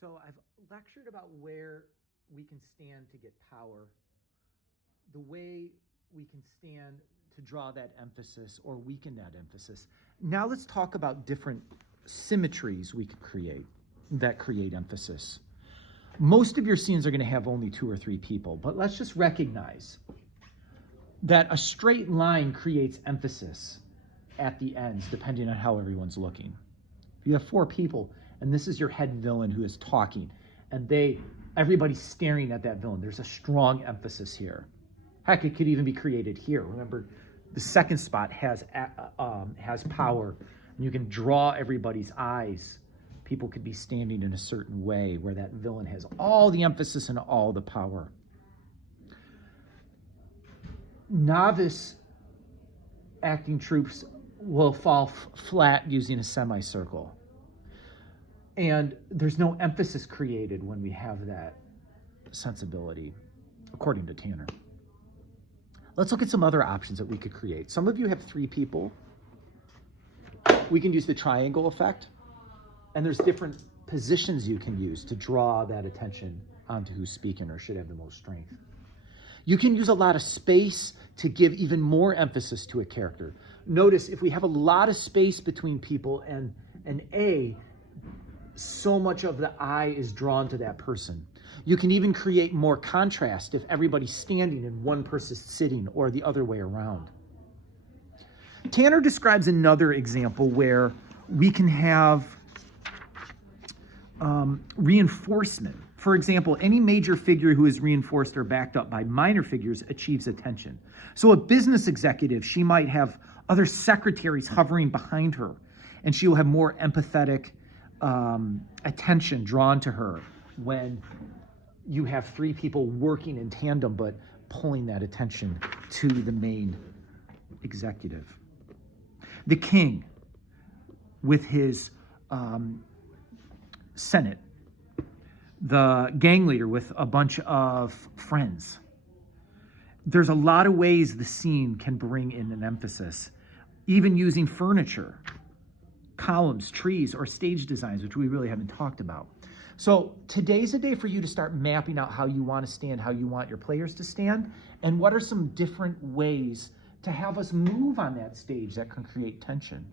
So I've lectured about where we can stand to get power, the way we can stand to draw that emphasis or weaken that emphasis. Now let's talk about different symmetries we could create that create emphasis. Most of your scenes are going to have only 2 or 3 people, but let's just recognize that a straight line creates emphasis at the ends, depending on how everyone's looking. If you have 4 people, and this is your head villain who is talking, and everybody's staring at that villain, there's a strong emphasis here. Heck, it could even be created here. Remember, the second spot has power, and you can draw everybody's eyes. People could be standing in a certain way where that villain has all the emphasis and all the power. Novice acting troops will fall flat using a semicircle. And there's no emphasis created when we have that sensibility, according to Tanner. Let's look at some other options that we could create. Some of you have 3 people. We can use the triangle effect. And there's different positions you can use to draw that attention onto who's speaking or should have the most strength. You can use a lot of space to give even more emphasis to a character. Notice if we have a lot of space between people and an A, so much of the eye is drawn to that person. You can even create more contrast if everybody's standing and one person's sitting or the other way around. Tanner describes another example where we can have reinforcement. For example, any major figure who is reinforced or backed up by minor figures achieves attention. So a business executive, she might have other secretaries hovering behind her, and she will have more empathetic attention drawn to her when you have 3 people working in tandem but pulling that attention to the main executive. The king with his Senate, the gang leader with a bunch of friends. There's a lot of ways the scene can bring in an emphasis, even using furniture, columns, trees, or stage designs, which we really haven't talked about. So today's a day for you to start mapping out how you want to stand, how you want your players to stand, and what are some different ways to have us move on that stage that can create tension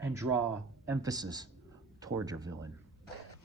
and draw emphasis towards your villain.